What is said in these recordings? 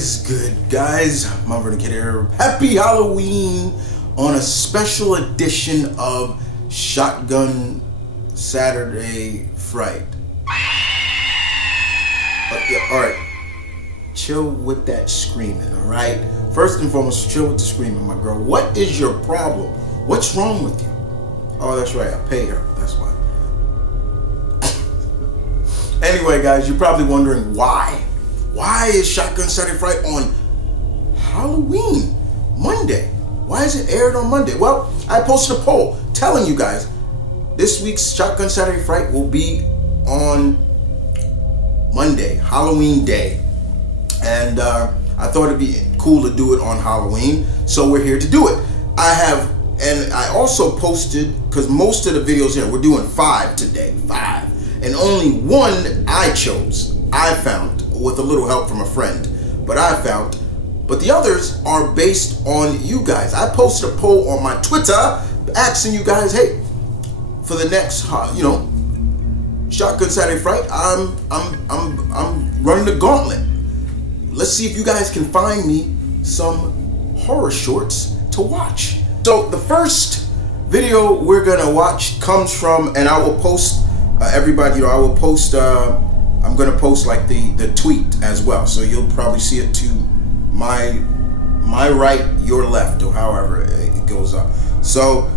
is good, guys? My Kid here. Happy Halloween on a special edition of Shotgun Saturday Fright. Yeah, alright. Chill with that screaming, alright? First and foremost, chill with the screaming, my girl. What is your problem? What's wrong with you? Oh, that's right. I pay her. That's why. Anyway, guys, you're probably wondering why. Why is Shotgun Saturday Fright on Halloween, Monday? Why is it aired on Monday? Well, I posted a poll telling you guys this week's Shotgun Saturday Fright will be on Monday, Halloween Day. And I thought it'd be cool to do it on Halloween, so we're here to do it. And I also posted, because most of the videos here, we're doing 5 today, 5. And only one I found, with a little help from a friend, but the others are based on you guys. I posted a poll on my Twitter asking you guys, hey, for the next, Shotgun Saturday Fright, I'm running the gauntlet. Let's see if you guys can find me some horror shorts to watch. So the first video we're gonna watch comes from, and I will post everybody, I will post I'm gonna post like the tweet as well, so you'll probably see it to my right, your left, or however it goes up. So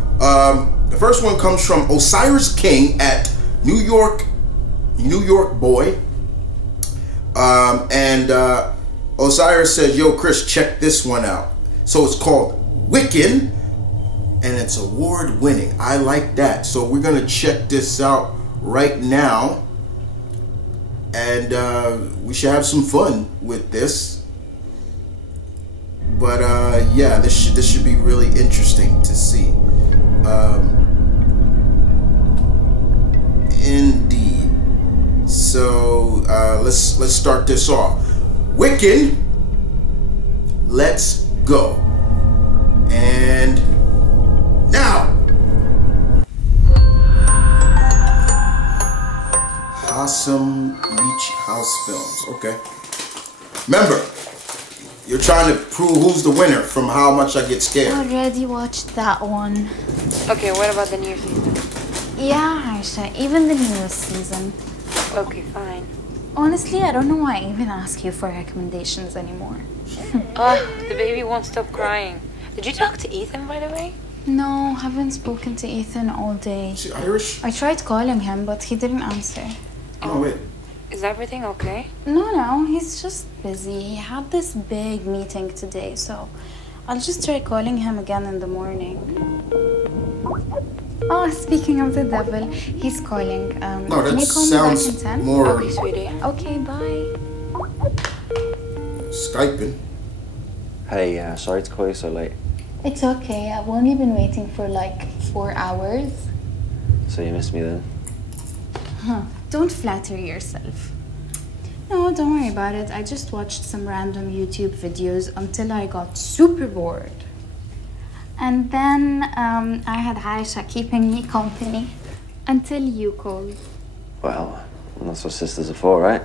the first one comes from Osiris King at New York Boy, and Osiris says, yo Chris, check this one out. So it's called Wiccan, and it's award winning. I like that. So we're gonna check this out right now, and we should have some fun with this. But yeah, this should be really interesting to see. Indeed. So let's start this off. Wiccan, let's go. And now, Awesome Beach House Films. Okay. Remember, you're trying to prove who's the winner from how much I get scared. I already watched that one. Okay, what about the new season? Yeah, Aisha, even the newest season. Okay, fine. Honestly, I don't know why I even ask you for recommendations anymore. The baby won't stop crying. Did you talk to Ethan, by the way? No, haven't spoken to Ethan all day. Is he Irish? I tried calling him, but he didn't answer. Oh, wait. Is everything okay? No, he's just busy. He had this big meeting today, so I'll just try calling him again in the morning. Oh, speaking of the devil, he's calling. No, that can you call me back in 10? more... Okay, sweetie. Okay, bye. Skyping. Hey, sorry to call you so late. It's okay. I've only been waiting for like 4 hours. So you missed me then? Huh. Don't flatter yourself. No, don't worry about it. I just watched some random YouTube videos until I got super bored. And then I had Aisha keeping me company until you called. Well, that's what sisters are for, right?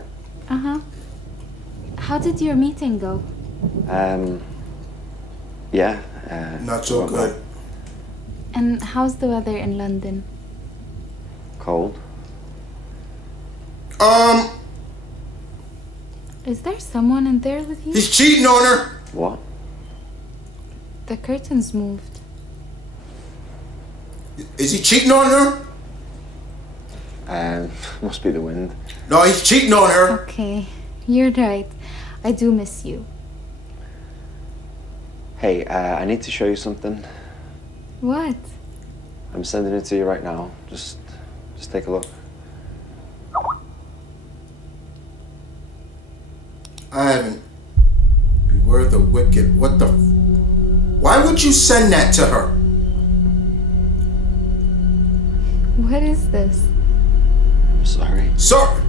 Uh-huh. How did your meeting go? Yeah. Not so good. Well. And how's the weather in London? Cold. Is there someone in there with you? He's cheating on her. What? The curtains moved. Is he cheating on her? Must be the wind. No, he's cheating on her. Okay, you're right. I do miss you. Hey, I need to show you something. What? I'm sending it to you right now. Just take a look. I haven't. Beware the wicked. What the? Why would you send that to her? What is this? I'm sorry. Sorry.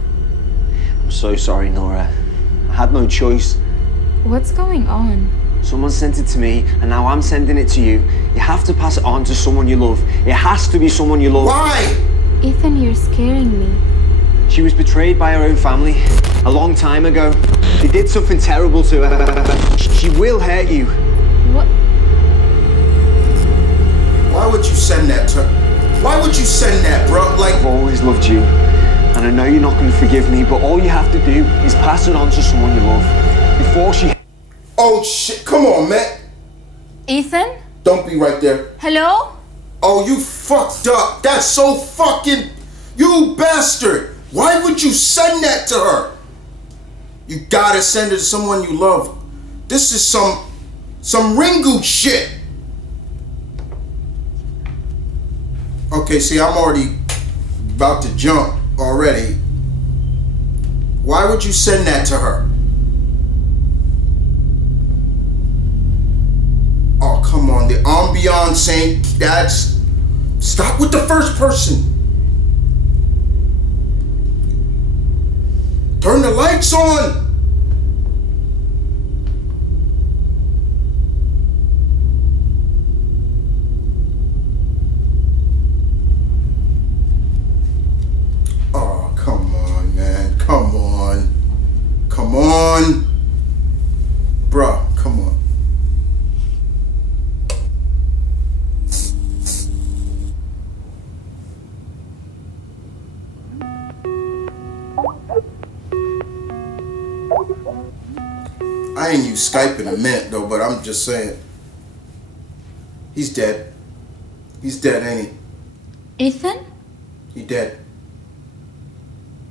I'm so sorry, Nora. I had no choice. What's going on? Someone sent it to me, and now I'm sending it to you. You have to pass it on to someone you love. It has to be someone you love. Why? Ethan, you're scaring me. She was betrayed by her own family a long time ago. She did something terrible to her. She will hurt you. What? Why would you send that to her? Why would you send that, bro? Like, I've always loved you, and I know you're not going to forgive me, but all you have to do is pass it on to someone you love before she... oh shit, come on, man. Ethan? Don't be right there. Hello? Oh, you fucked up. That's so fucking... you bastard. Why would you send that to her? You gotta send it to someone you love. This is some Ringu shit. Okay, see, I'm already about to jump already. Why would you send that to her? Oh, come on. The ambiance ain't... that's... stop with the first person. Turn the lights on. Oh, come on, man. Come on. Come on. Bruh, come on. I ain't used Skype in a minute though, but I'm just saying. He's dead. He's dead, ain't he? Ethan? He dead.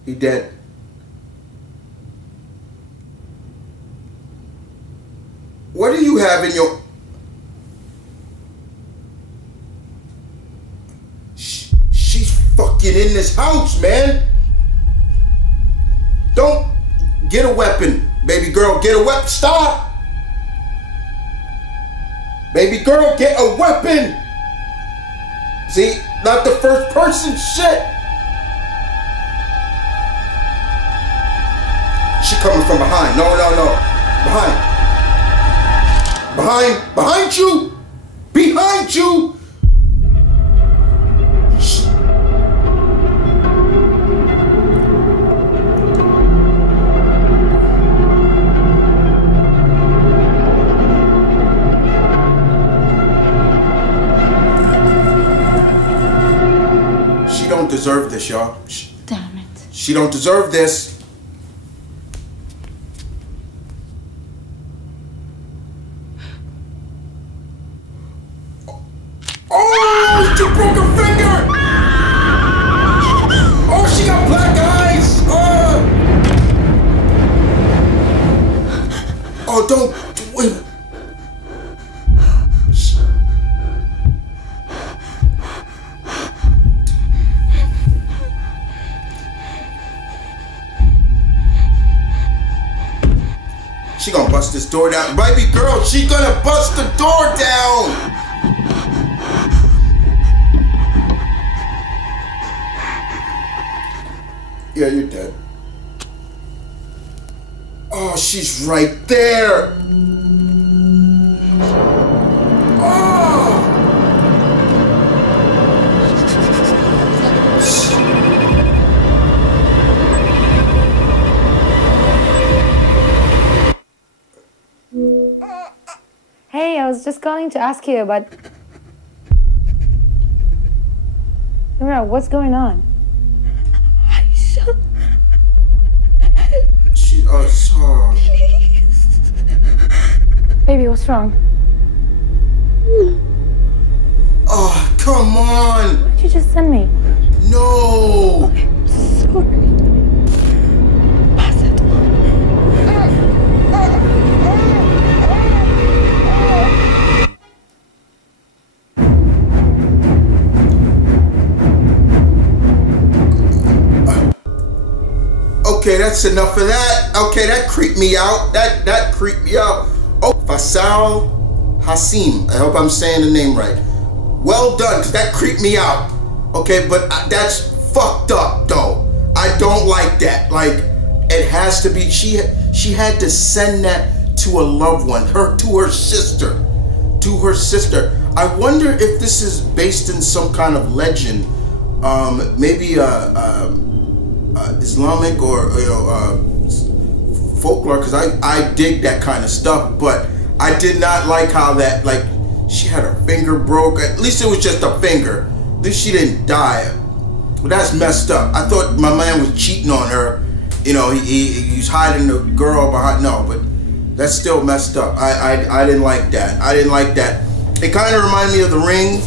He dead. What do you have in your... She's fucking in this house, man. Don't get a weapon. Baby girl, get a weapon. Stop! Baby girl, get a weapon! See? Not the first person shit! She coming from behind. No, no, no. Behind. Behind you! Behind you! She don't deserve this, y'all. Damn it. She don't deserve this. Oh, she broke her finger! Oh, she got black eyes! Oh, don't... wait. She gonna bust this door down. Baby girl, she gonna bust the door down! Yeah, you're dead. Oh, she's right there. Oh. Hey, I was just calling to ask you about... Nora, what's going on? She, sorry. Please. Baby, what's wrong? Oh, come on. Why did you just send me? No. Okay, I'm sorry. Pass it Okay, that's enough of that. Okay, that creeped me out. That creeped me out. Oh, Faisal Hassim. I hope I'm saying the name right. Well done, because that creeped me out. Okay, but that's fucked up, though. I don't like that. Like, it has to be, she had to send that to a loved one, to her sister. To her sister. I wonder if this is based in some kind of legend. Maybe Islamic or folklore because I dig that kind of stuff, but I did not like how that, like, she had her finger broke. At least it was just a finger. At least she didn't die. But that's messed up. I thought my man was cheating on her. You know, he's hiding the girl behind. No, but that's still messed up. I didn't like that. I didn't like that. It kind of reminded me of The Ring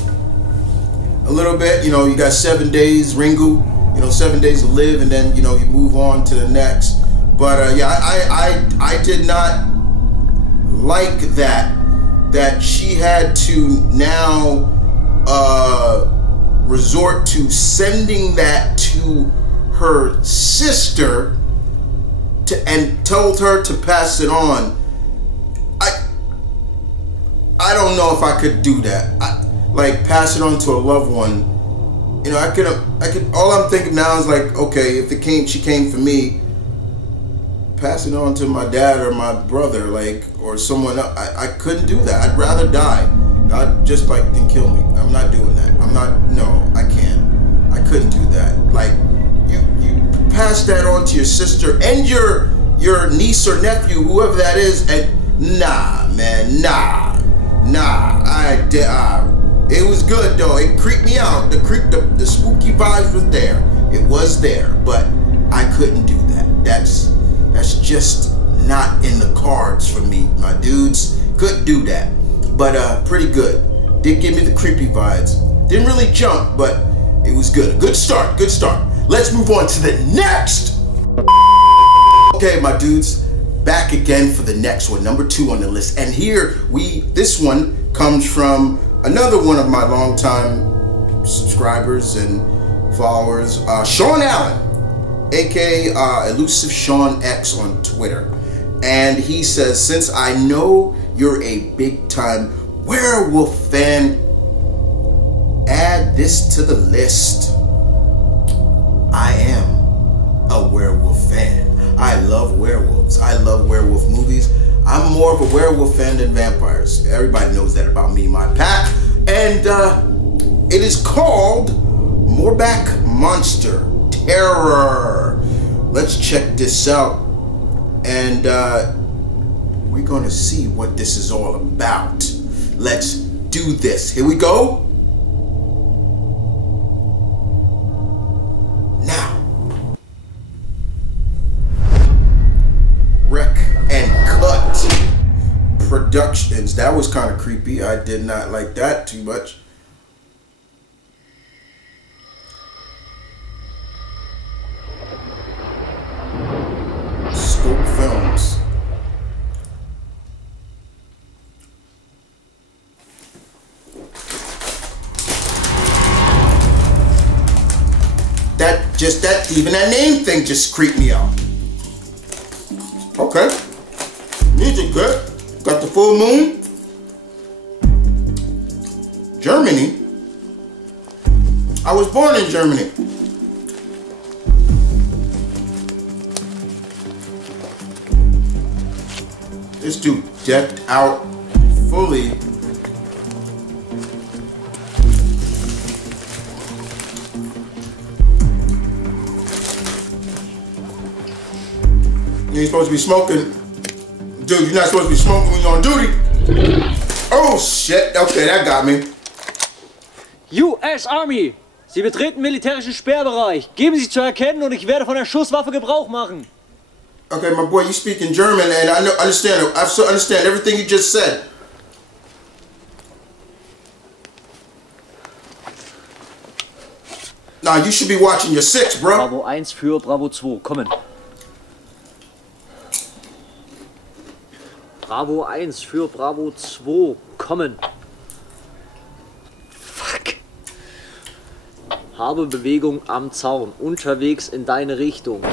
a little bit. You know, you got 7 days, Ringu. You know, 7 days to live, and then, you know, you move on to the next. But yeah, I did not like that she had to now resort to sending that to her sister and told her to pass it on. I don't know if I could do that. Like, pass it on to a loved one. You know, I could. All I'm thinking now is like, okay, if she came for me, pass it on to my dad or my brother, like, or someone else. I couldn't do that. I'd rather die. I'd just like, then kill me. I'm not doing that. No, I can't. I couldn't do that. Like, you pass that on to your sister and your niece or nephew, whoever that is, and nah, man, nah. It was good though. It creeped me out. The spooky vibes was there. It was there, but I couldn't do that. That's just not in the cards for me, my dudes. Couldn't do that. But pretty good. Did give me the creepy vibes. Didn't really jump, but it was good. Good start. Good start. Let's move on to the next. Okay, my dudes. Back again for the next one, number 2 on the list. And here this one comes from another one of my longtime subscribers and followers, Sean Allen, aka Elusive Sean X on Twitter. And he says, since I know you're a big time werewolf fan, add this to the list. I am a werewolf fan. I love werewolves. I love werewolf movies. I'm more of a werewolf fan than vampires. Everybody knows that about me, my pack. And it is called Morbach Monster Terror. Let's check this out. And we're going to see what this is all about. Let's do this. Here we go. Now. Wreck and Cut Productions. That was kind of creepy. I did not like that too much. Scope Films. Even that name thing just creeped me out. Okay, music good. Got the full moon. Germany. I was born in Germany. This dude decked out fully. You ain't supposed to be smoking. Dude, you're not supposed to be smoking when you're on duty. Oh shit, okay, that got me. US Army, Sie betreten militärischen Sperrbereich. Geben Sie zu erkennen und ich werde von der Schusswaffe Gebrauch machen. Okay, my boy, you speak in German and I understand everything you just said. Nah, you should be watching your 6, bro. Bravo 1 für Bravo 2, kommen. Bravo 1 für Bravo 2, kommen. Fuck. Habe Bewegung am Zaun, unterwegs in deine Richtung. Fuck.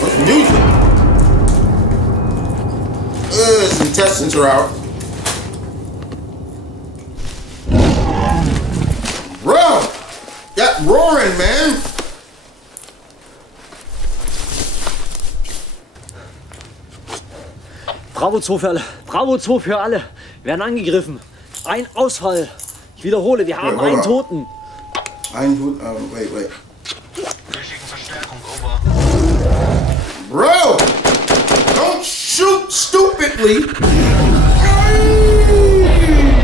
What's music? His intestines are out. Bro, that roaring, man. Bravo 2 für alle. Bravo 2 für alle. Wir werden angegriffen. Ein Ausfall. Ich wiederhole, wir haben einen Toten. Einen Toten? Wait. Bro! Don't shoot stupidly!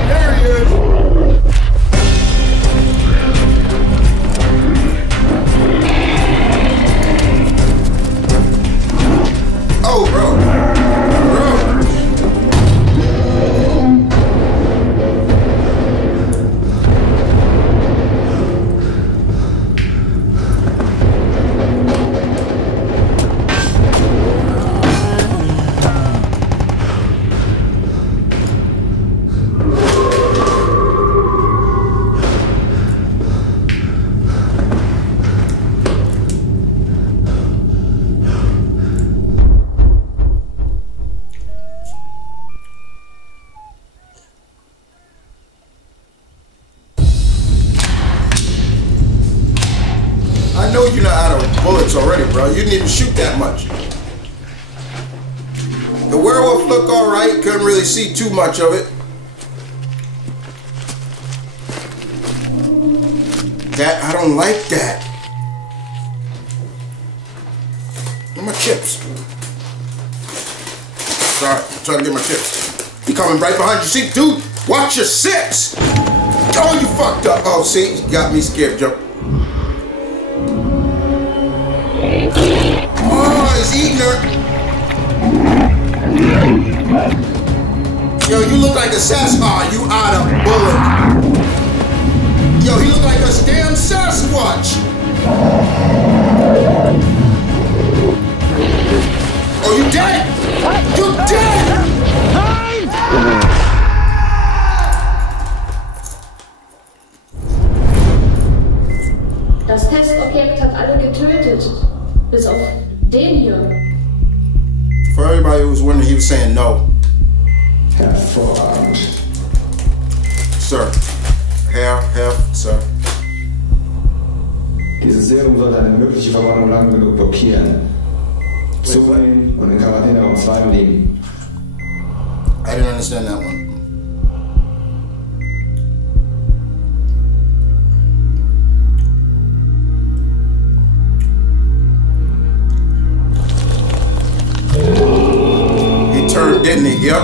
There he is! Oh, bro. I know you're not out of bullets already, bro. You didn't even shoot that much. The werewolf looked alright. Couldn't really see too much of it. That, I don't like that. Where my chips? Sorry, I'm trying to get my chips. He coming right behind you. See, dude, watch your sips. Oh, you fucked up. Oh, see, you got me scared, Joe. Oh, he's eating her. Yo, you look like a Sasquatch. You out of bullet. Yo, he look like a damn Sasquatch. Oh, you dead? You dead? Das Testobjekt hat alle getötet. Bis auf den hier. For everybody who was wondering, he was saying no. Hervorragend. Sir. Herr, Sir. Dieses Serum sollte eine mögliche Verbrennung lang genug blockieren. Zurücknehmen und in Quarantäneraum 2 liegen. I didn't understand that one. He turned, didn't he? Yep.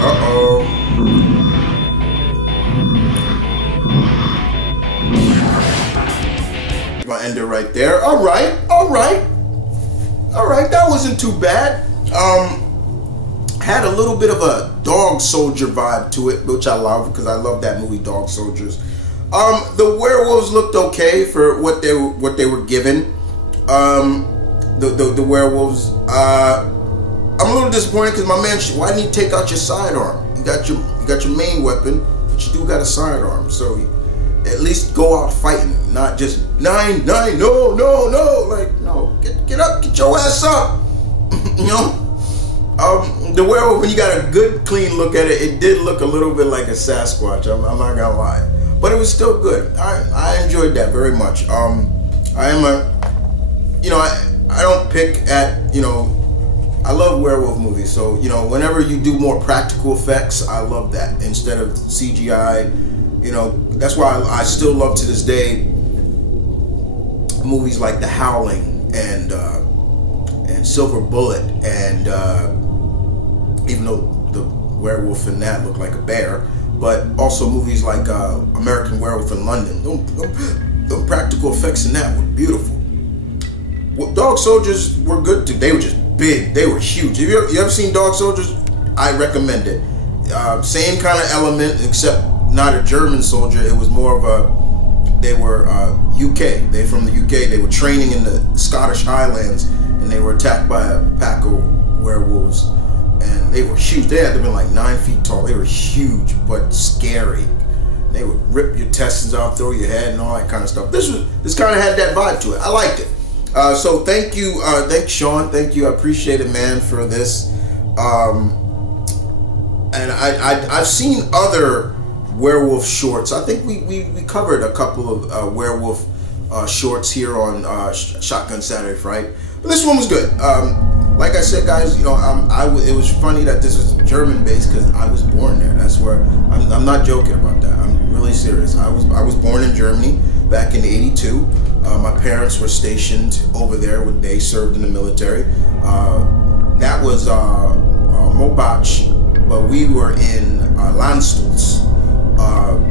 Uh-oh. I'll end it right there. All right. That wasn't too bad. Had a little bit of a Dog Soldier vibe to it, which I love because I love that movie, Dog Soldiers. The werewolves looked okay for what they were given. The werewolves. I'm a little disappointed because my man, why didn't he take out your sidearm? You got your main weapon, but you do got a sidearm, so at least go out fighting, not just nine, no, like no, get up, get your ass up, you know. The werewolf, when you got a good clean look at it, it did look a little bit like a Sasquatch. I'm not gonna lie, but it was still good. I enjoyed that very much. I am I don't pick at, I love werewolf movies, so whenever you do more practical effects, I love that instead of CGI. That's why I still love to this day movies like The Howling and Silver Bullet, and even though the werewolf in that looked like a bear, but also movies like American Werewolf in London. The practical effects in that were beautiful. Dog Soldiers were good too. They were just big. They were huge. Have you ever seen Dog Soldiers? I recommend it. Same kind of element, except not a German soldier. It was more of a, they were UK. They're from the UK. They were training in the Scottish Highlands, and they were attacked by a pack of werewolves. And they were huge. They had to have been like 9 feet tall. They were huge, but scary. They would rip your intestines out, throw your head, and all that kind of stuff. This kind of had that vibe to it. I liked it. So thank you, thanks Sean. Thank you. I appreciate it, man, for this. And I've seen other werewolf shorts. I think we covered a couple of werewolf shorts here on Shotgun Saturday Fright. But this one was good. like I said, guys, you know, it was funny that this is German based because I was born there. That's where I'm not joking about that. I'm really serious. I was born in Germany back in '82. My parents were stationed over there when they served in the military. That was Mobach, but we were in Landstuhl.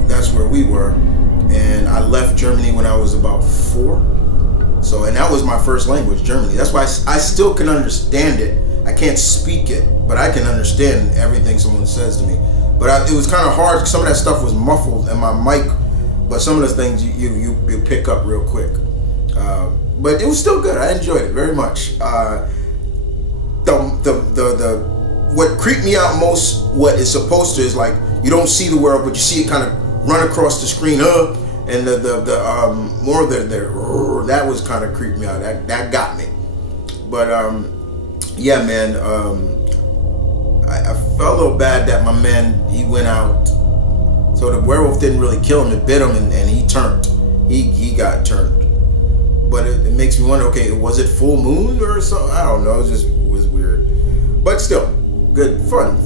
That's where we were, and I left Germany when I was about 4. So, and that was my first language, Germany. That's why I still can understand it. I can't speak it, but I can understand everything someone says to me. But it was kind of hard. Some of that stuff was muffled in my mic, but some of the things you pick up real quick. But it was still good. I enjoyed it very much. What creeped me out most, what it's supposed to, is like you don't see the world, but you see it kind of run across the screen up. And more of that was kind of creeped me out. That got me. But yeah, man. I felt a little bad that my man, he went out. So the werewolf didn't really kill him. It bit him, and he turned. He got turned. But it makes me wonder. Okay, was it full moon or something? I don't know. It just was weird. But still, good, fun.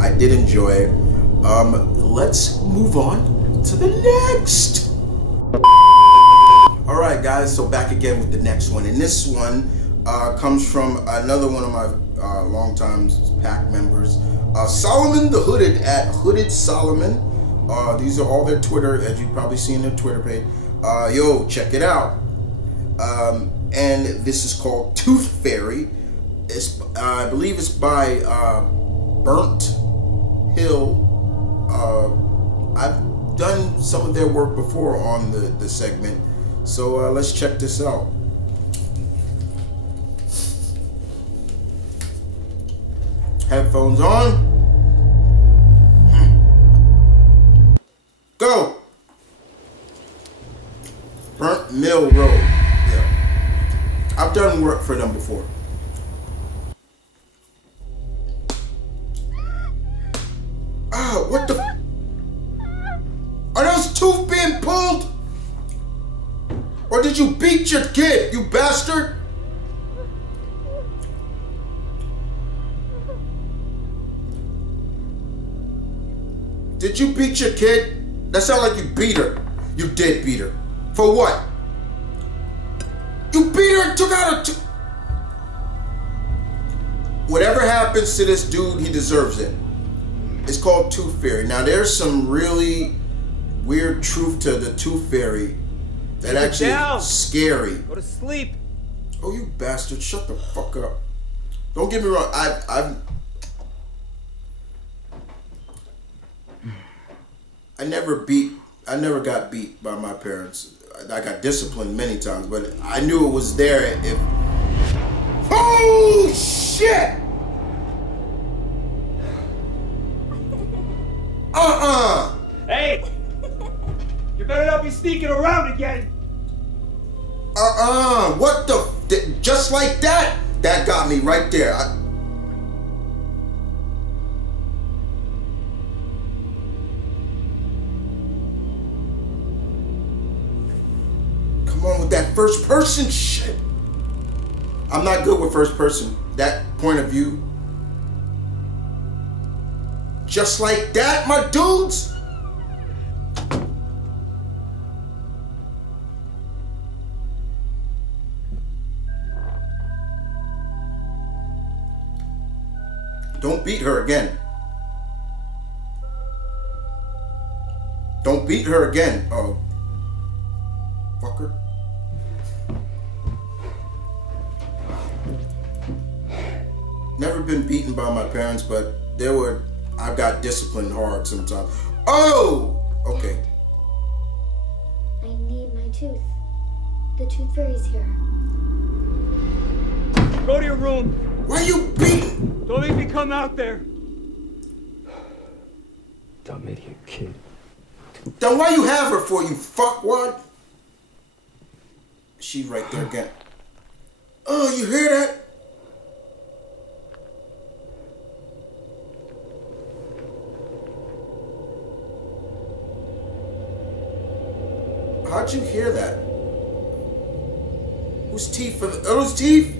I did enjoy it. Let's move on to the next. All right, guys, so back again with the next one, and this one comes from another one of my longtime pack members, Solomon the Hooded at Hooded Solomon. These are all their Twitter, as you've probably seen their Twitter page. Yo, check it out. And this is called Tooth Fairy. It's I believe it's by Burnt Hill. I've done some of their work before on the segment, so let's check this out. Headphones on. Go. Burnt Mill Road. Yeah, I've done work for them before. What the? Are those tooth being pulled? Or did you beat your kid, you bastard? Did you beat your kid? That sounded like you beat her. You did beat her. For what? You beat her and took out her tooth. Whatever happens to this dude, he deserves it. It's called Tooth Fairy. Now, there's some really weird truth to the Tooth Fairy that actually is scary. Go to sleep. Oh, you bastard! Shut the fuck up. Don't get me wrong. I never got beat by my parents. I got disciplined many times, but I knew it was there if. Oh shit! Hey! You better not be sneaking around again! What the? Just like that? That got me right there. Come on with that first person shit. I'm not good with first person. That point of view. Just like that, my dudes. Don't beat her again. Don't beat her again. Oh, fucker. Never been beaten by my parents, but I got disciplined hard sometimes. Oh! Okay. I need my tooth. The Tooth Fairy's here. Go to your room. Why are you beating? Don't make me come out there. Dumb idiot kid. Then why you have her for, you fuckwad? She's right there again. Oh, you hear that? How'd you hear that? Whose teeth? Are those teeth?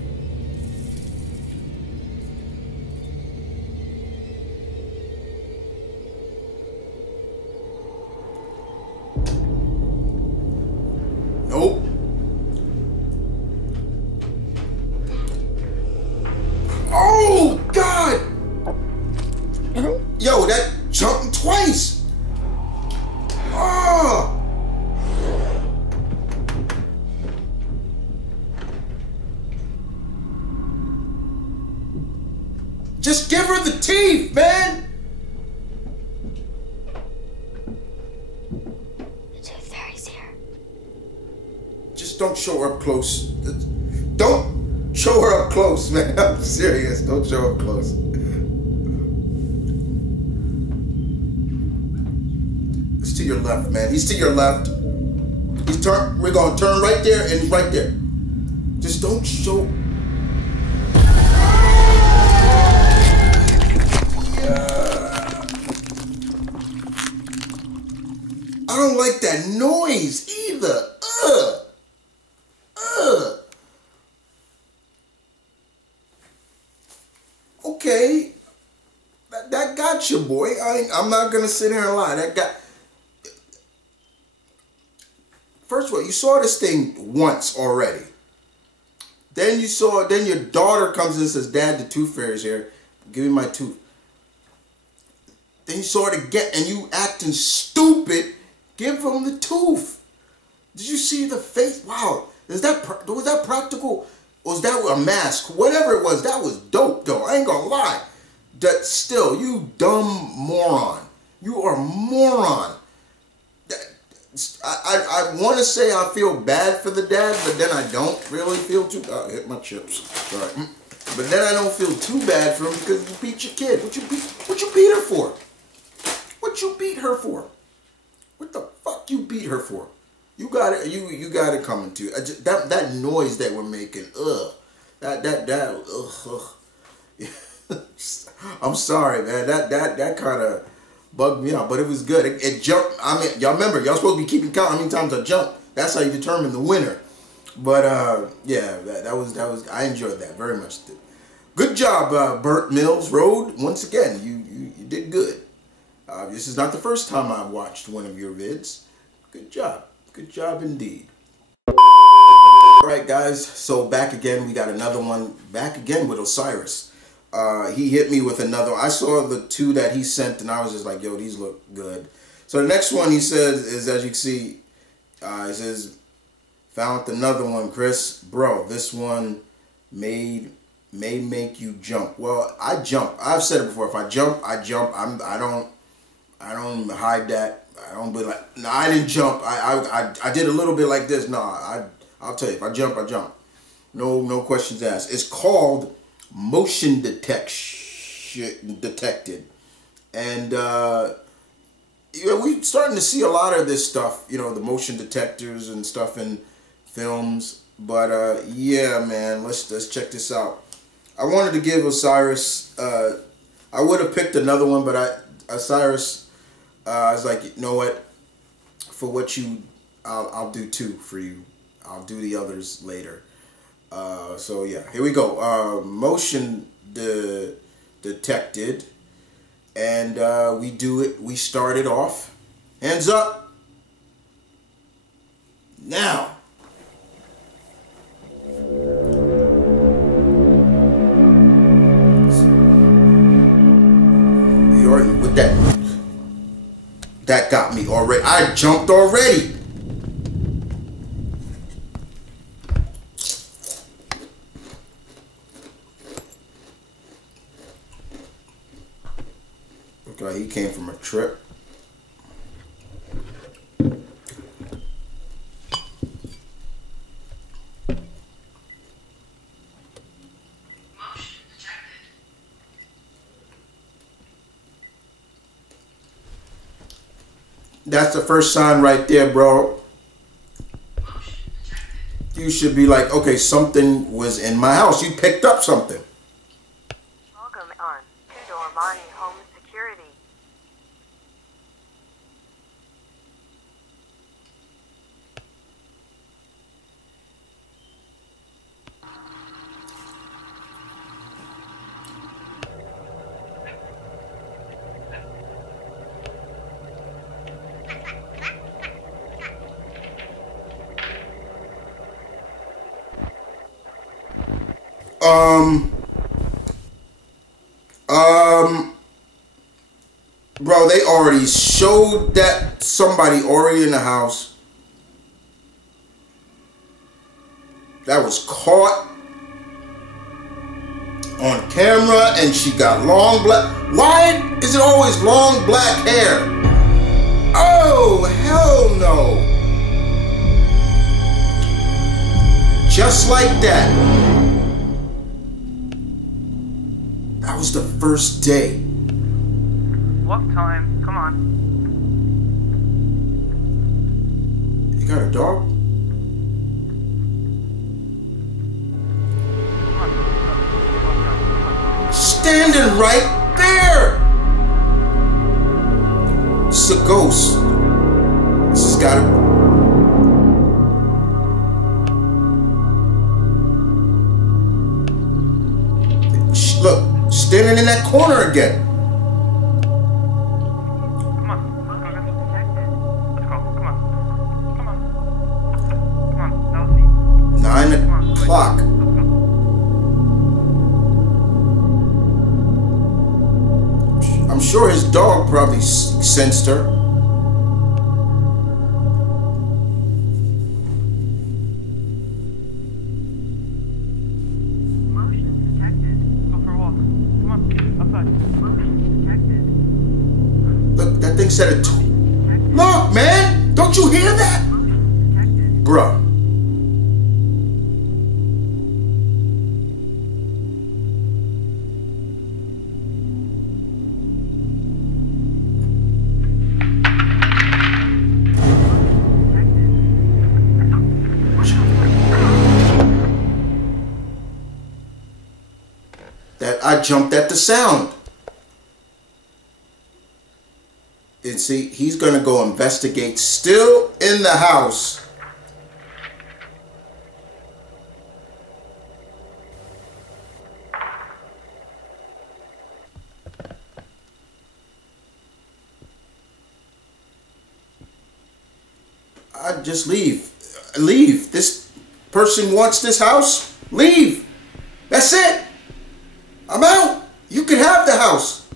Just give her the teeth, man. The tooth fairy's here. Just don't show her up close. Don't show her up close, man. I'm serious. Don't show her up close. It's to your left, man. He's to your left. We're gonna turn right there, and he's right there. Just don't show. Yeah. I don't like that noise either. Okay, that got you, boy. I'm not gonna sit here and lie. That got. First of all, you saw this thing once already. Then your daughter comes in and says, Dad, the tooth fairy's here. Give me my tooth. Then you saw it again and you acting stupid. Give him the tooth. Did you see the face? Wow. Was that practical? Was that a mask? Whatever it was, that was dope though. I ain't gonna lie. That still, you dumb moron. You are a moron. I want to say I feel bad for the dad, but then I don't really feel too. I hit my chips. Sorry, but then I don't feel too bad for him because you beat your kid. What you beat her for? What you beat her for? What the fuck you beat her for? You got it. You got it coming to you. That noise that we're making. I'm sorry, man. That kind of bugged me out, but it was good. It jumped. I mean, y'all remember, y'all supposed to be keeping count how many times I jumped. That's how you determine the winner. But yeah, that was. I enjoyed that very much. Good job, Burt Mills Road. Once again, you did good. This is not the first time I've watched one of your vids. Good job. Good job indeed. All right, guys. So back again. We got another one. Back again with Osiris. He hit me with another. I saw the two that he sent, and I was just like, yo, these look good. So the next one he says is, as you can see, he says, found another one, Chris. Bro, this one may make you jump. Well, I jump. I've said it before. If I jump, I jump. I don't hide that. I don't be like, no, I didn't jump. I did a little bit like this. No, I'll tell you, if I jump, I jump. No questions asked. It's called motion detected, and we're starting to see a lot of this stuff, the motion detectors and stuff in films. But yeah, man, let's check this out. I wanted to give Osiris, I would have picked another one, but Osiris, I was like, you know what, for what I'll do two for you. I'll do the others later. So yeah, here we go. Motion detected, and we do it. We start it off. Hands up. Now. You already with that. That got me already. I jumped already. Okay, he came from a trip. That's the first sign right there, bro. You should be like, okay, something was in my house. You picked up something. Welcome on two-door Monty Home Security. Bro, they already showed that somebody already in the house that was caught on camera and she got long black. Why is it always long black hair? Oh, hell no. Just like that. That was the first day. Walk time, come on. You got a dog? Standing right there! It's a ghost. This has gotta... Look, standing in that corner again. Come on, let's go get detected. Let's go, come on. Come on. Come on, now see. 9 o'clock. I'm sure his dog probably sensed her. Motion detected. Go for a walk. Come on, outside. Motion detected. Look, that thing said it. Look, man! Don't you hear that? Bruh. I jumped at the sound. And see, he's gonna go investigate, still in the house. I'd just leave. Leave. This person wants this house. Leave. That's it. I'm out. You can have the house.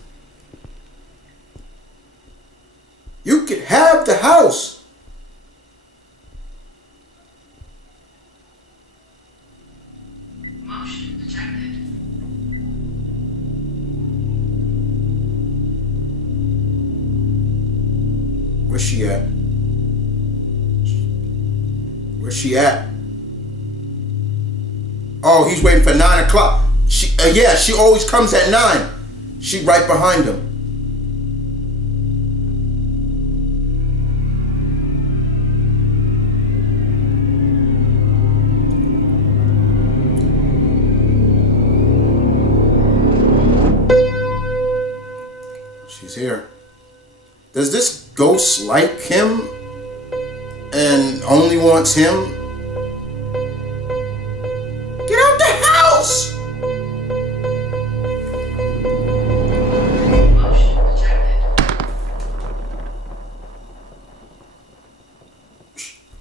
You can have the house. Motion detected. Where's she at? Where's she at? Oh, he's waiting for 9 o'clock. Yeah, she always comes at 9. She right behind him. She's here. Does this ghost like him and only wants him? Get out the house!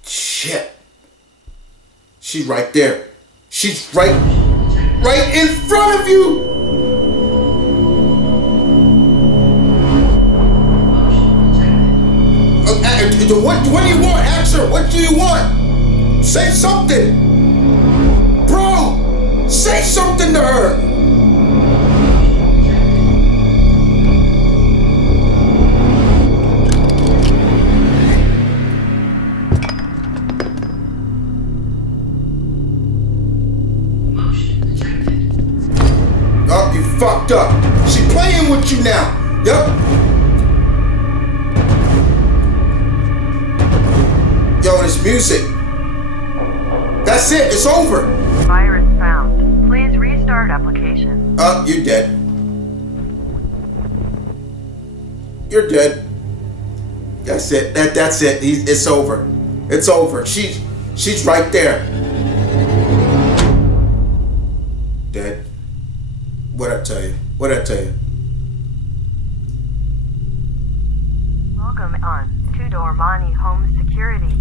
Shit. She's right there. She's right in front of you. What do you want? Ask her. What do you want? Say something. Bro, say something to her. Oh, you fucked up. She playing with you now. Yup. Yo, this music. That's it. It's over. Virus found. Please restart application. Oh, you're dead. You're dead. That's it. That's it. It's over. It's over. She's right there. Dead. What'd I tell you? What'd I tell you? Welcome on two-door Money Home Security.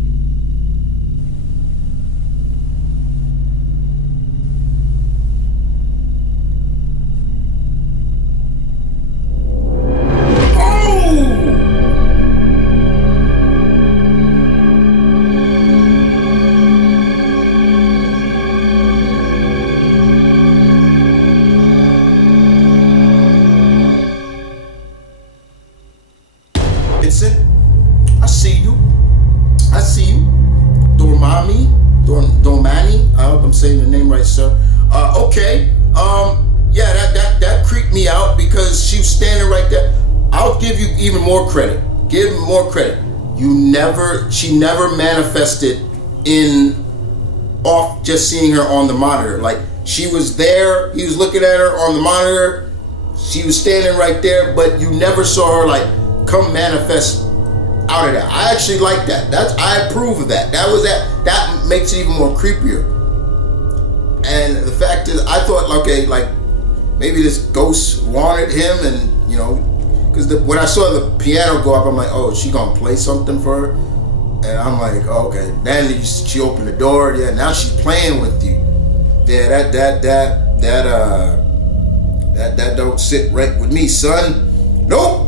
give you even more credit. Give more credit. She never manifested off just seeing her on the monitor. Like, she was there, he was looking at her on the monitor, she was standing right there, but you never saw her like come manifest out of that. I actually like that. I approve of that. That makes it even more creepier. And the fact is, I thought, okay, like maybe this ghost wanted him, and you know, because when I saw the piano go up, I'm like, oh, is she gonna play something for her? And I'm like, oh, okay. Then she opened the door. Yeah, now she's playing with you. Yeah, that don't sit right with me, son. Nope.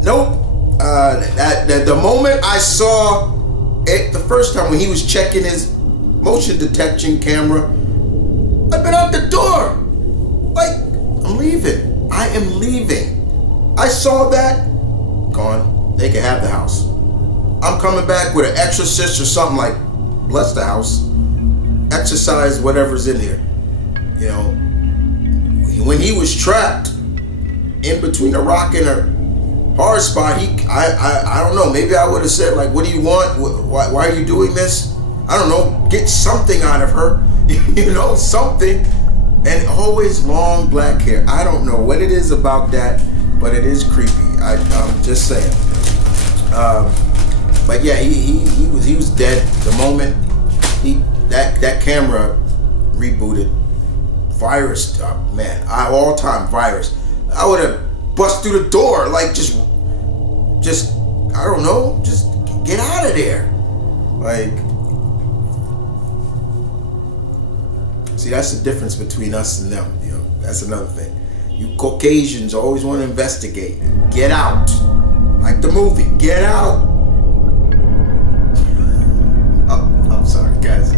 The moment I saw it the first time when he was checking his motion detection camera, I've been out the door. Like, I'm leaving. I am leaving. I saw that. Gone. They can have the house. I'm coming back with an exorcist or something, like, bless the house. Exercise whatever's in here. You know, when he was trapped in between a rock and a hard spot, I don't know, maybe I would have said, like, what do you want? Why are you doing this? I don't know, get something out of her. You know, something. And always long black hair. I don't know what it is about that, but it is creepy. I'm just saying. But yeah, he was dead the moment that camera rebooted. Virus, man, all time virus. I would have bust through the door, like just I don't know, just get out of there. Like, see, that's the difference between us and them. You know, that's another thing. You Caucasians always want to investigate. Get out, like the movie. Get out. Oh, I'm sorry, guys.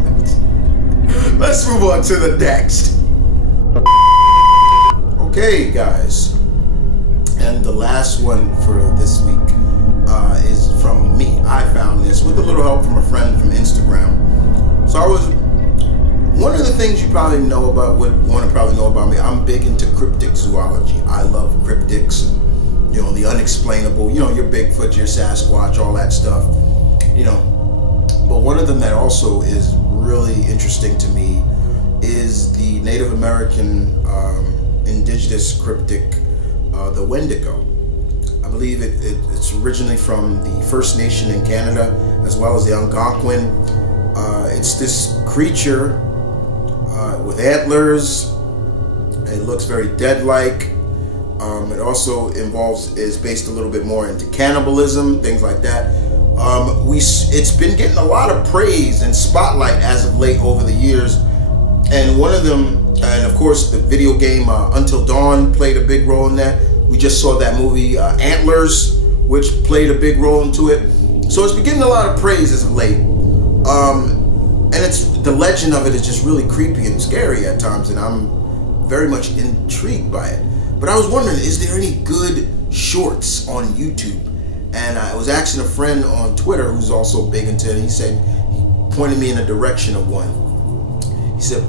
Let's move on to the next. Okay, guys, and the last one for this week is from me. I found this with a little help from a friend from Instagram. So one of the things you probably know about, would want to probably know about me, I'm big into cryptic zoology. I love cryptics, you know, the unexplainable, you know, your Bigfoot, your Sasquatch, all that stuff, you know. But one of them that also is really interesting to me is the Native American indigenous cryptic, the Wendigo. I believe it's originally from the First Nation in Canada, as well as the Algonquin. It's this creature with antlers. It looks very dead-like. It also is based a little bit more into cannibalism, things like that. It's been getting a lot of praise and spotlight as of late over the years. And one of them, and of course the video game Until Dawn played a big role in that. We just saw that movie Antlers, which played a big role into it. So it's been getting a lot of praise as of late. And the legend of it is just really creepy and scary at times, and I'm very much intrigued by it. But I was wondering, is there any good shorts on YouTube? And I was asking a friend on Twitter who's also big into it. He pointed me in the direction of one. He said,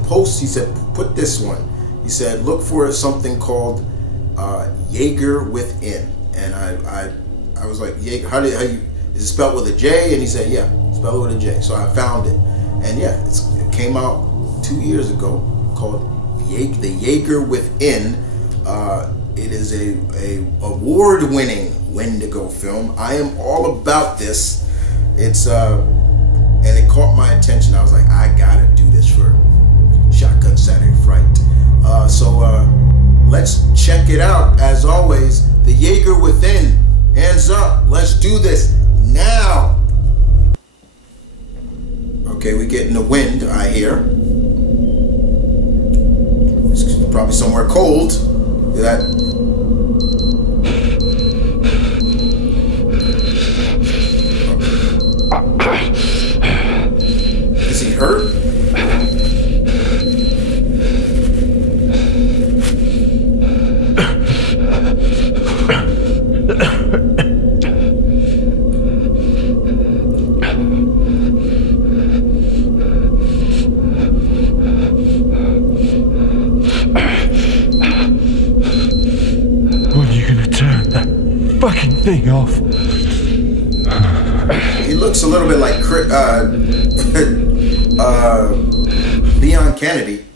put this one. He said, look for something called Jaeger Within. And I was like, how do you, is it spelled with a J? And he said, yeah, spell it with a J. So I found it. And yeah, it came out 2 years ago, called the Jaeger Within. It is a award-winning Wendigo film. I am all about this. It's and it caught my attention. I was like, I gotta do this for Shotgun Saturday Fright. So let's check it out. As always, the Jaeger Within. Hands up. Let's do this now. Okay, we're getting the wind, I hear. It's probably somewhere cold. Hear that? Is he hurt? thing off. He looks a little bit like Leon Kennedy.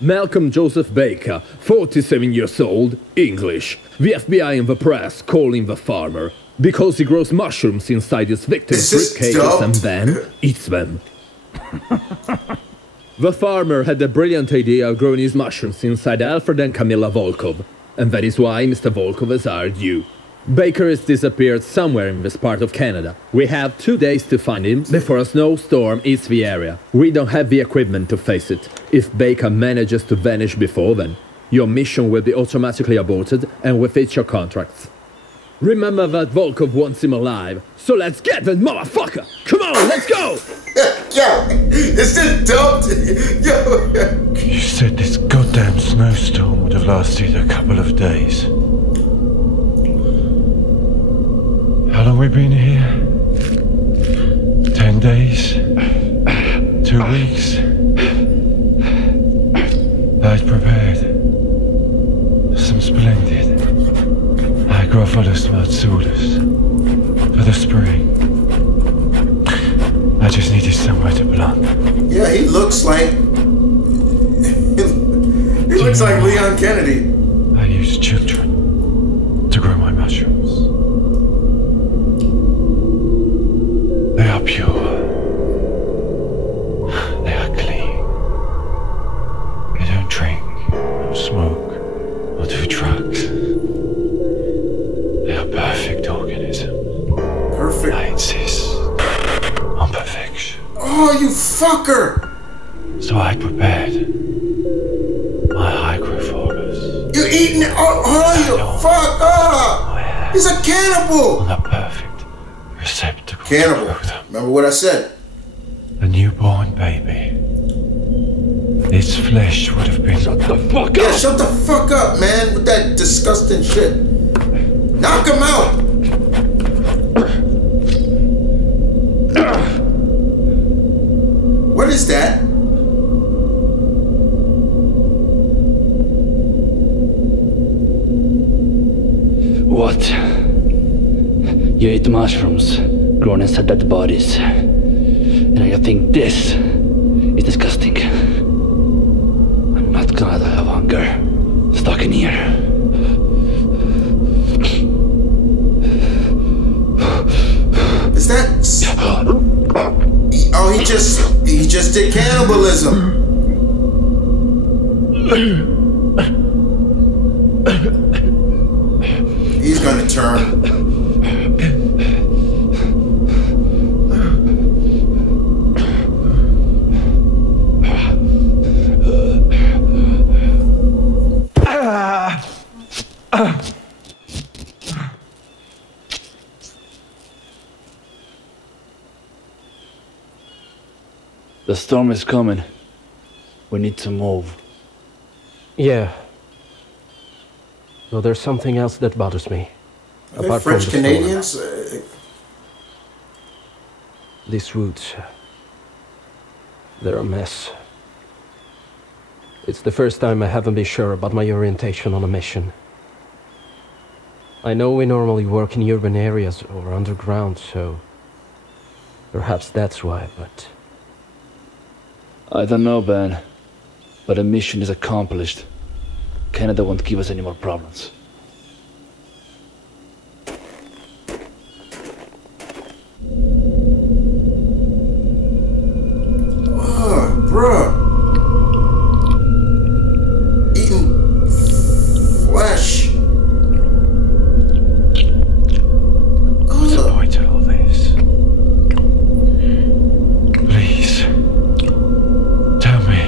Malcolm Joseph Baker, 47 years old, English. The FBI and the press call him the farmer because he grows mushrooms inside his victims' fruitcakes and then eats them. The farmer had the brilliant idea of growing his mushrooms inside Alfred and Camilla Volkov, and that is why Mr. Volkov has hired you. Baker has disappeared somewhere in this part of Canada. We have 2 days to find him before a snowstorm hits the area. We don't have the equipment to face it. If Baker manages to vanish before then, your mission will be automatically aborted and with it your contracts. Remember that Volkov wants him alive, so let's get that motherfucker! Come on, let's go! Yo, is this dope? Yo. You said this goddamn snowstorm would have lasted a couple of days. How long we been here? 10 days? 2 weeks? I'd prepared. Some splendid Hygrophilus Matsulus for the spring. I just needed somewhere to plant. Yeah, he looks like... he looks like Leon Kennedy. I use children to grow my mushrooms. They are pure. They are clean. They don't drink, or smoke, or do drugs. They are perfect organisms. Perfect? I insist on perfection. Oh, you fucker! So I prepared my hygrophorus. You're eating it? Oh, you fuck up! He's a cannibal! On a perfect receptacle. Cannibal. Remember what I said? A newborn baby. Its flesh would have been... Shut the fuck up! Yeah, shut the fuck up, man, with that disgusting shit. Knock him out! What is that? What? You ate mushrooms grown inside dead bodies. And you think this is disgusting. I'm not gonna die of hunger. Stuck in here. Is that... Oh, he just did cannibalism. He's gonna turn. The storm is coming. We need to move. Yeah. Though there's something else that bothers me. Are they French Canadians? These woods. They're a mess. It's the first time I haven't been sure about my orientation on a mission. I know we normally work in urban areas or underground, so perhaps that's why, but... I don't know, Ben, but the mission is accomplished. Canada won't give us any more problems. Oh, bruh. Eating flesh. What's the point of all this? Please, tell me.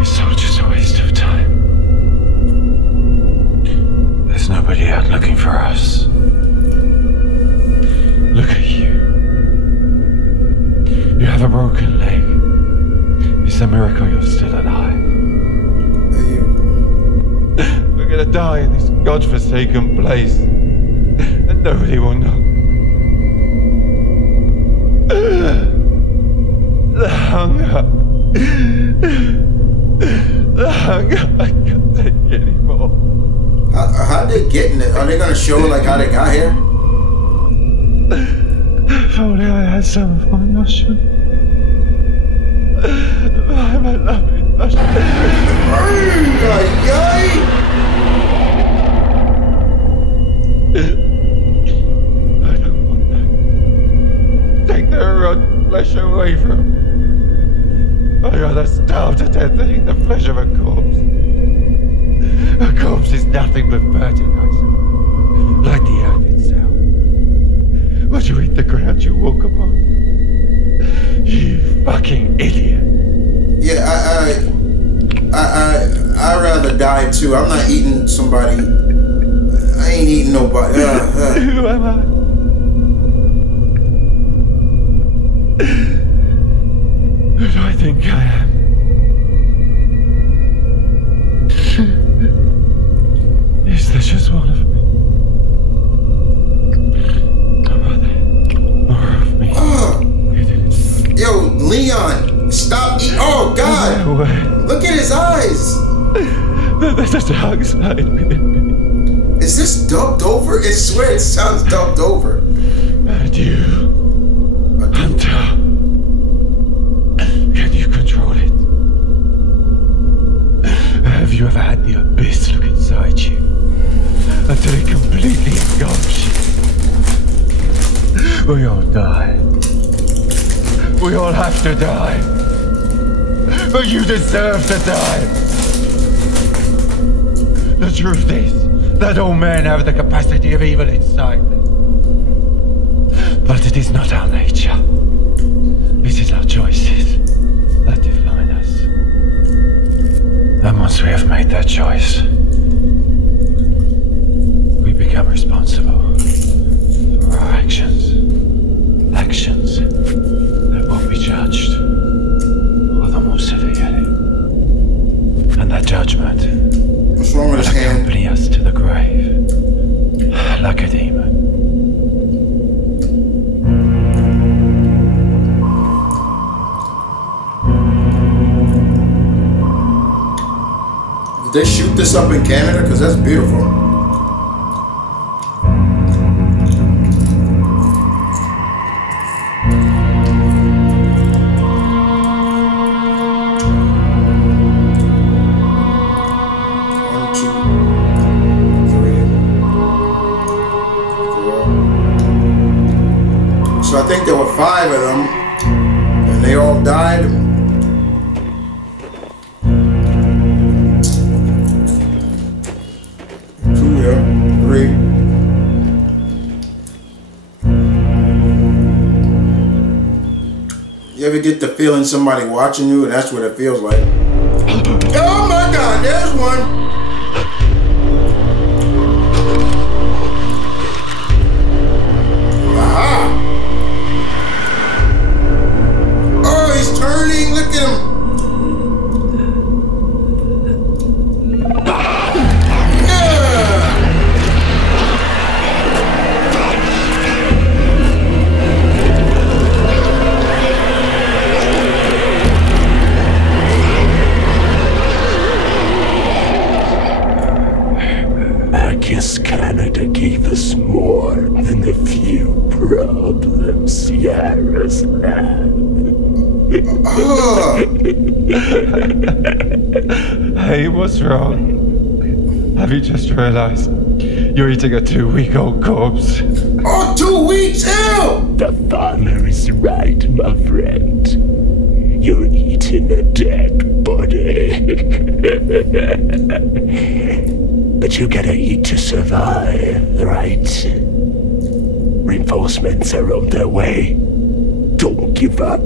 It's all just a waste of time. There's nobody out looking for us. Look at you. You have a broken leg. It's a miracle you're still alive. We're gonna die in this godforsaken place. And nobody will know. The hunger. The hunger. I can't take it anymore. How'd they get in it? Are they gonna show like how they got here? If only I had some of my mushroom. My beloved mushroom. I don't want that. Take the rotten flesh away from me. I'd rather starve to death than eat the flesh of a corpse. A corpse is nothing but fertilizer, like the earth itself. Would you eat the ground you walk upon? You fucking idiot. Yeah, I'd rather die too. I'm not eating somebody. I ain't eating nobody. Who am I? Who do I think I am? Is there just one of me? Or rather, more of me? Yo, Leon, stop eating. Oh, God. Look at his eyes. There's a dark side within me. Is this dubbed over? I swear it sounds dubbed over. And you, Hunter, can you control it? Have you ever had the abyss look inside you until it completely engulfs you? We all die. We all have to die. But you deserve to die. The truth is that all men have the capacity of evil inside them. But it is not our nature. It is our choices that define us. And once we have made that choice, we become responsible for our actions. Actions that will be judged all the more severely. And that judgment will accompany us to the grave like a demon. Did they shoot this up in Canada? Because that's beautiful. So I think there were 5 of them, and they all died. 2, yeah, 3. You ever get the feeling somebody watching you, and that's what it feels like? Oh my God, there's one. Turning, look at him. I guess Canada gave us more than the few problems Yarra's had. Hey, what's wrong? Have you just realized you're eating a 2-week-old corpse? Oh, 2 weeks? Ew! The farmer is right, my friend. You're eating a dead body. But you gotta eat to survive, right? Reinforcements are on their way. Don't give up.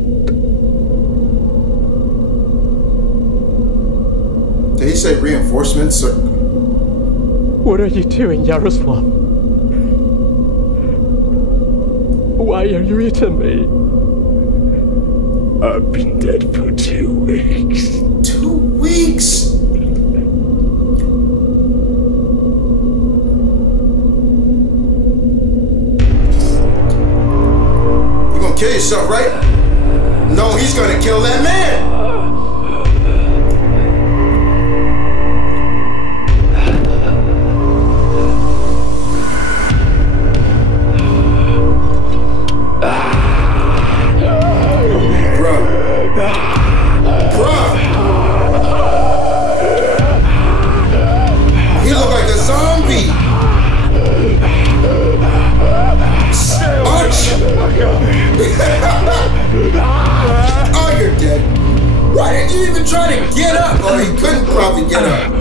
Did he say reinforcements? Or... What are you doing, Yaroslav? Why are you eating me? I've been dead for 2 weeks. 2 weeks? You gonna kill yourself, right? No, he's gonna kill that man! you even try to get up? Oh, he couldn't probably get up.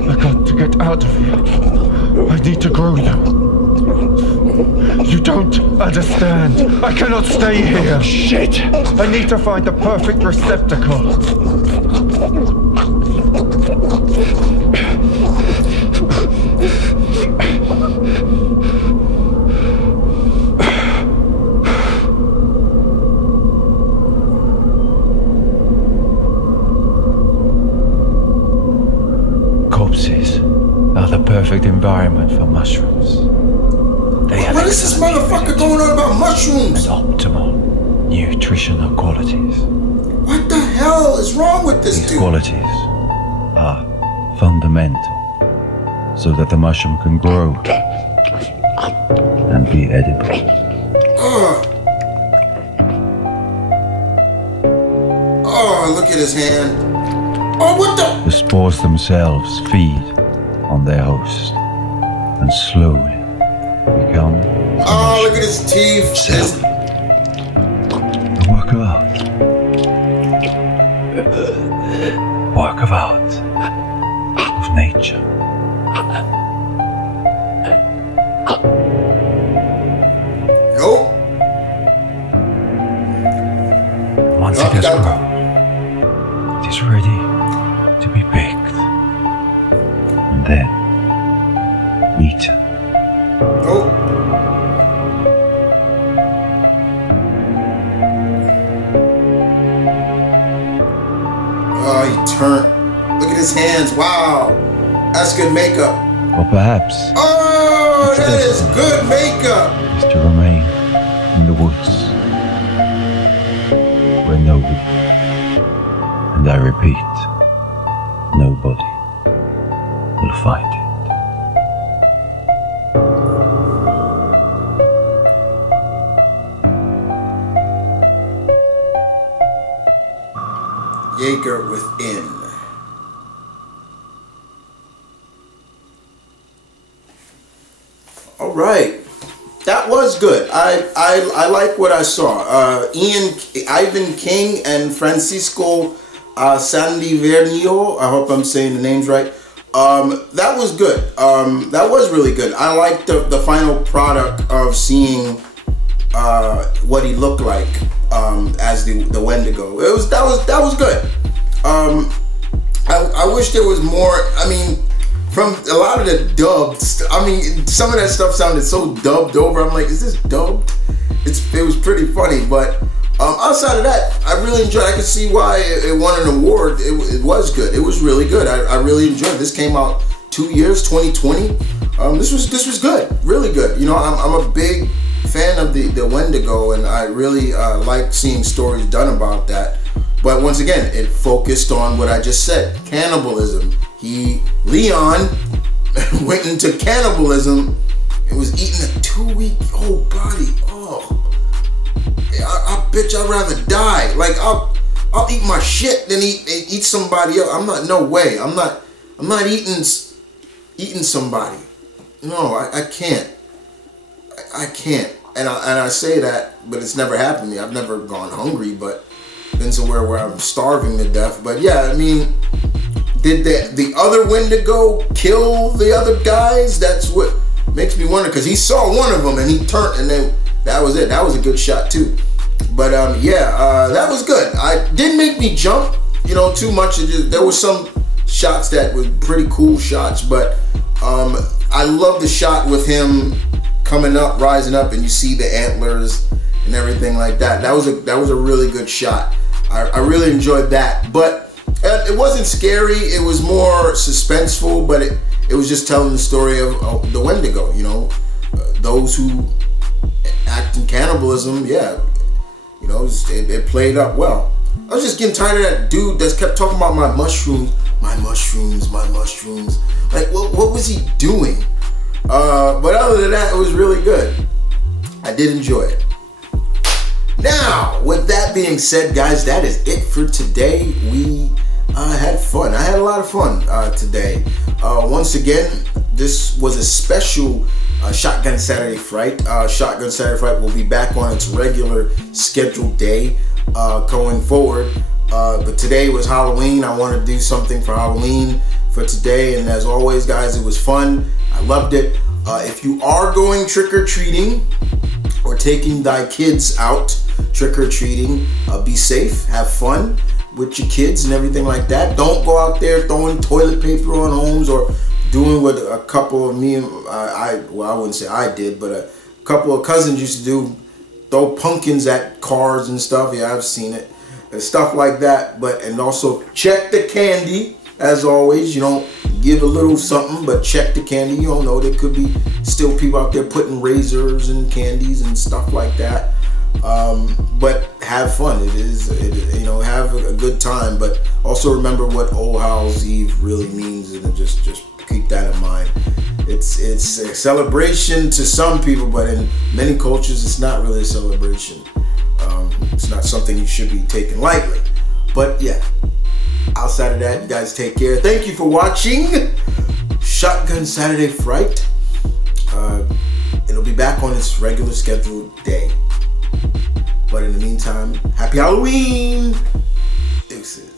I got to get out of here. I need to grow you. You don't understand. I cannot stay here. Shit. I need to find the perfect receptacle. Corpses are the perfect environment for mushrooms. They have What is this motherfucker going on about mushrooms? optimal nutritional qualities. What the hell is wrong with this These dude? qualities are fundamental so that the mushroom can grow and be edible. Oh, look at his hand. Oh, what the? The spores themselves feed on their host and slowly become Oh, look at his teeth. His... a work of art. Work of art. Of nature. Nope. Once it has grown, it is ready to be baked and then eaten. Nope. Oh, he turned. Look at his hands. Wow. That's good makeup. Or perhaps Oh, that is good makeup. is to remain in the woods where nobody, and I repeat, nobody will find it. Jaeger within. All right, that was good. I like what I saw. Ivan King and Francisco Sandivernio. I hope I'm saying the names right. That was good. That was really good. I liked the final product of seeing what he looked like as the Wendigo. That was good. I wish there was more. I mean, from a lot of the dubbed, I mean, some of that stuff sounded so dubbed over. I'm like, is this dubbed? It was pretty funny, but outside of that, I really enjoyed it. I could see why it won an award. It was good. It was really good. I really enjoyed it. This came out 2 years, 2020. This was good, really good. You know, I'm a big fan of the Wendigo, and I really like seeing stories done about that. But once again, it focused on what I just said, cannibalism. Leon went into cannibalism and was eating a 2-week-old body. Oh, I bitch, I'd rather die. Like I'll eat my shit than eat somebody else. No way. I'm not eating somebody. No, I can't. I can't. And I say that, but it's never happened to me. I've never gone hungry, but been somewhere where I'm starving to death. But yeah, I mean, did the other Wendigo kill the other guys? That's what makes me wonder, because he saw one of them and he turned, and then that was it. That was a good shot too. But yeah, that was good. I didn't make me jump, you know, too much. There was some shots that were pretty cool shots, but I love the shot with him coming up, rising up, and you see the antlers and everything like that. That was a really good shot. I really enjoyed that, but it wasn't scary. It was more suspenseful, but it was just telling the story of the Wendigo. You know, those who act in cannibalism. Yeah, you know, it played up well. I was just getting tired of that dude that kept talking about my mushrooms, my mushrooms, my mushrooms. Like, what was he doing? But other than that, it was really good. I did enjoy it. Now, with that being said, guys, that is it for today. We had fun. I had a lot of fun today. Once again, this was a special Shotgun Saturday Fright. Shotgun Saturday Fright will be back on its regular scheduled day going forward. But today was Halloween. I wanted to do something for Halloween for today, and as always, guys, it was fun. I loved it. If you are going trick-or-treating or taking thy kids out trick-or-treating, be safe, have fun with your kids and everything like that. Don't go out there throwing toilet paper on homes or doing what a couple of well, I wouldn't say I did, but a couple of cousins used to do, throw pumpkins at cars and stuff. Yeah, I've seen it and stuff like that. And also check the candy. As always, you don't give a little something, but check the candy. You don't know, there could be still people out there putting razors and candies and stuff like that. But have fun. You know, have a good time. But also remember what All Hallows Eve really means, and just keep that in mind. It's a celebration to some people, but in many cultures, it's not really a celebration. It's not something you should be taking lightly. But yeah. Outside of that, you guys take care. Thank you for watching Shotgun Saturday Fright. It'll be back on its regular scheduled day. But in the meantime, happy Halloween! Deuces.